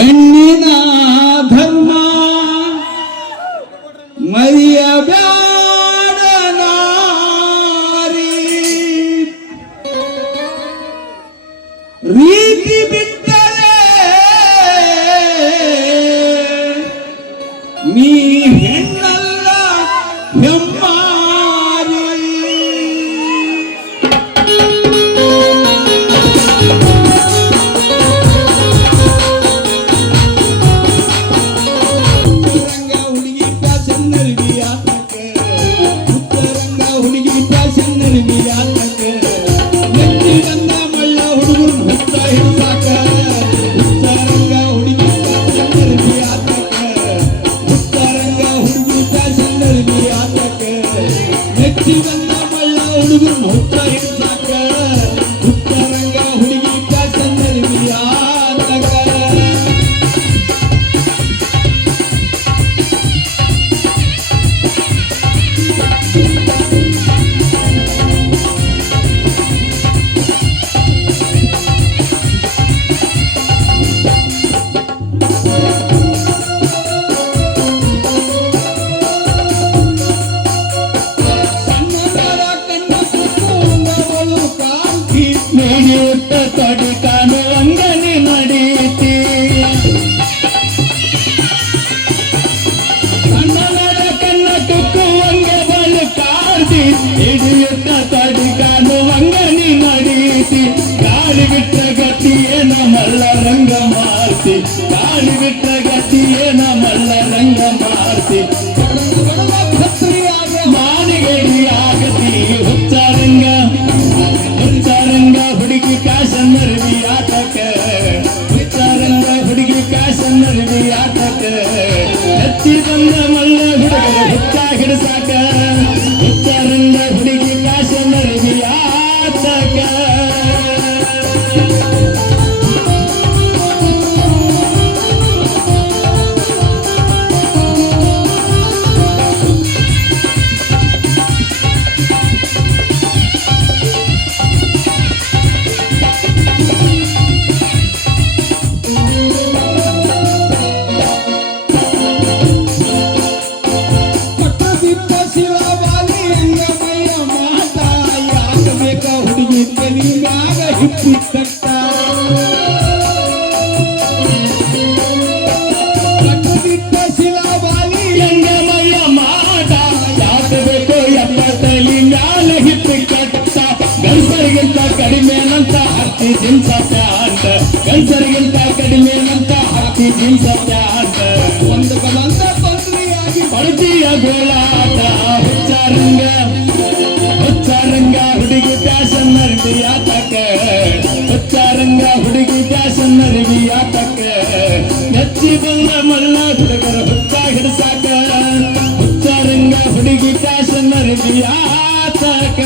ಹೆಣ್ಣಿನ ಧರ್ಮ ಮರಿಯಬ್ಯಾಡ ನಾರಿ ರೀತಿ ಬಿಟ್ಟರೆ ನೀ ಹೆಣ್ಣಲ್ಲ ಹೆಮ್ಮಾರಿ ಗಾಳಿ ಬಿಟ್ಟ ಗತಿಯೇನ ಮಲ್ಲ ರಂಗ ಮಾರ್ತಿ ಗಾಳಿ ಬಿಟ್ಟ ಗತಿಯೇನ ಮಲ್ಲ ರಂಗ ಮಾರ್ತಿ ಮಾನಿಗಡಿ ಆಗತಿ ಹುಚ್ಚಾರಂಗ ಹುಡುಗಿ ಕಾಶನ್ ಅರ್ವಿ ಆತಕ ಹುಚ್ಚಾರಂಗ ಹುಡುಗಿ ಕಾಶನ್ ಅರ್ವಿ ಆತಕ ಹಚ್ಚಿ ಬಂದ ಮಲ್ಲ ಹುಡುಗ ಹುಚ್ಚ ಹಿಡಸಾಕ ಹುಚ್ಚಾರಂಗ ಹುಡುಗಿ ಕಾಶನ್ ಅರ್ವಿ ಆತಕ ಕಡಿಮೆನಂತ ಹತ್ತಿ ಜಿನ್ಸ ಪ್ಯಾಂಟ್ ಗಂಡಸರಿಗಿಂತ ಕಡಿಮೆನಂತ ಹತ್ತಿ ಜಿನ್ಸ ಪ್ಯಾಂಟ್ ಒಂದು ಬಲಂತ ತೊಂದರೆಯಾಗಿ ಪಳತಿಯ ಗೋಳಾಟ ಹುಚ್ಚಾರಂಗ ಹುಡುಗಿ ಫ್ಯಾಷನ್ ಅರ್ವಿ ಆತಕ ಹುಚ್ಚಾರಂಗ ಹುಡುಗಿ ಫ್ಯಾಷನ್ ಅರ್ವಿ ಆತಕ ನೆಚ್ಚಿ ಬಂದ ಮಲ್ಲ ಹುಡುಗರ ಹುಚ್ಚ ಹಿಡಸಾಕ ಹುಚ್ಚಾರಂಗ ಹುಡುಗಿ ಫ್ಯಾಷನ್ ಅರ್ವಿ ಆತಕ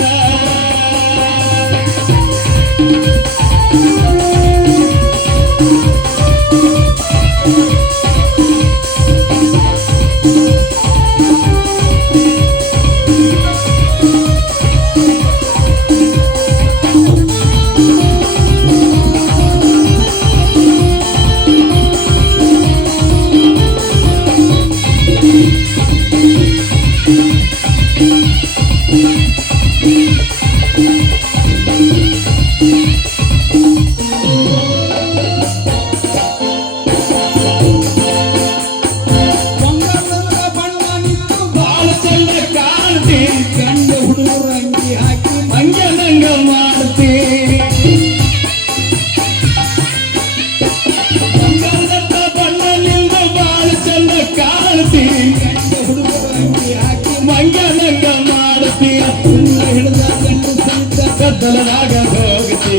ಗದ್ದಲದಾಗ ಹೋಗ್ತಿ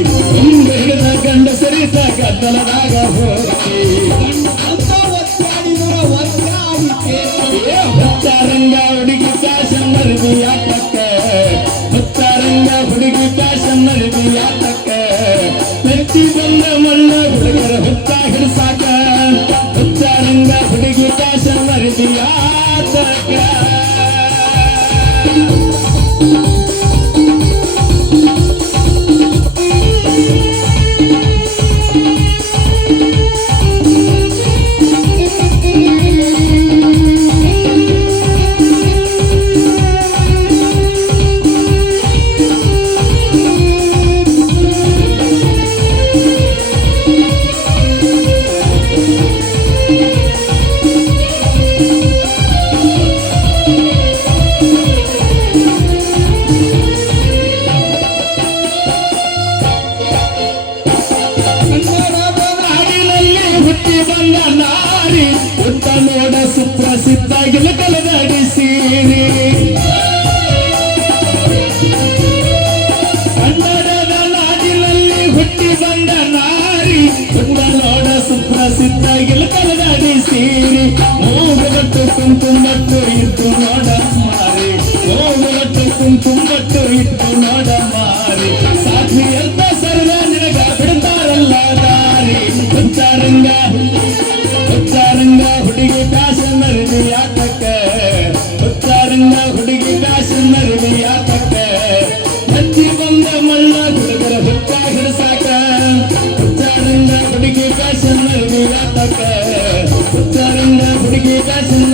ಹಿಡಿದ ಗಂಡ ಸರಿತ ಗದ್ದಲದಾಗ ಹೋಗ್ತಿ ಹುಚ್ಚಾರಂಗ ಹುಡುಗಿ ಫ್ಯಾಷನ್ ಅರ್ವಿ ಆತಕ್ಕ ಹುಚ್ಚಾರಂಗ ಹುಡುಗಿ ಫ್ಯಾಷನ್ ಅರ್ವಿ ಆತಕ್ಕ ನೆಚ್ಚಿ ಬಂದ ಮಲ್ಲ ಹುಡುಗರ ಹುಚ್ಚ ಹಿಡಸಾಕ ಹುಚ್ಚಾರಂಗ ಹುಡುಗಿ ಫ್ಯಾಷನ್ ಅರ್ವಿ ಆತಕ್ಕ ಚಿತ್ತಾಗಿಲ್ಲ ಕಲಗಾಡಿ ಸೀರಿ ಮೂಗಟ್ಟು ಕುಂಕುಮಟ್ಟು ಇಟ್ಟು ನೋಡ ಮಾರಿ ಮೂಗಟ್ಟು ಕುಂಕುಮಟ್ಟು ಇಟ್ಟು ನೋಡ ಮಾರಿ ಸಾಕ್ಷಿ ಅಂತ ಸರ್ವ ನಿನಗ ಬಿಡ್ತಾರಲ್ಲ ದಾರಿ ಹುಚ್ಚಾರಂಗ ಹುಡುಗಿ ಫ್ಯಾಷನ್ ಅರಿವಿ ಆತಕ್ಕ ಹುಚ್ಚಾರಂಗ ಹುಡುಗಿ ಫ್ಯಾಷನ್ ಅರಿವಿ ಆತಕ್ಕ ಹಚ್ಚಿ ಬಂದ ಮಳ್ಳ ಹುಡುಗರ ಹುಚ್ಚ ಹಿಡಸಾಕ ಹುಚ್ಚಾರಂಗ ಹುಡುಗಿ ಫ್ಯಾಷನ್ ಅರಿವಿ ಆತಕ್ಕ ಹುಚ್ಚಾರಂಗ ಹುಡುಗಿ ಫ್ಯಾಷನ್